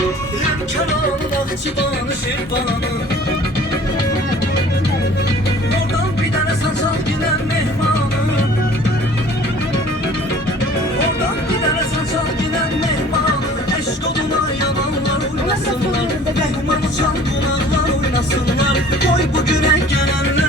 Ülkenin Akçıbanı Şirvanı. Oradan bir tane saçal giden mehmanı. Oradan bir tane saçal giden mehmanı. Eşk oduna yananlar oynasınlar. Mehmanı çal qonaqlar oynasınlar. Koy bugüne gelenler